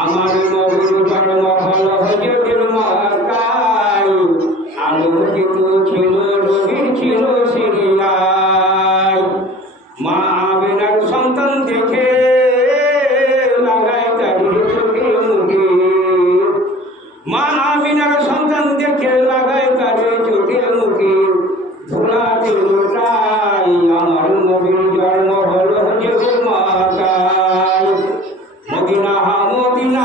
আমার নবীর জন্ম হলো হজরতের মক্কায়, আলোকিত ছিল নবীর ছিল সিরিয়ায়। মা আমিনার সন্তান দেখে লাগায় তাদের চোখে মুখে, মা আমিনার সন্তান দেখে লাগায় তাদের চোখে মুখে, ধুলা দিল তাই আমার নবীর জন্ম হলো হজরতের মক্কায়। Medina Medina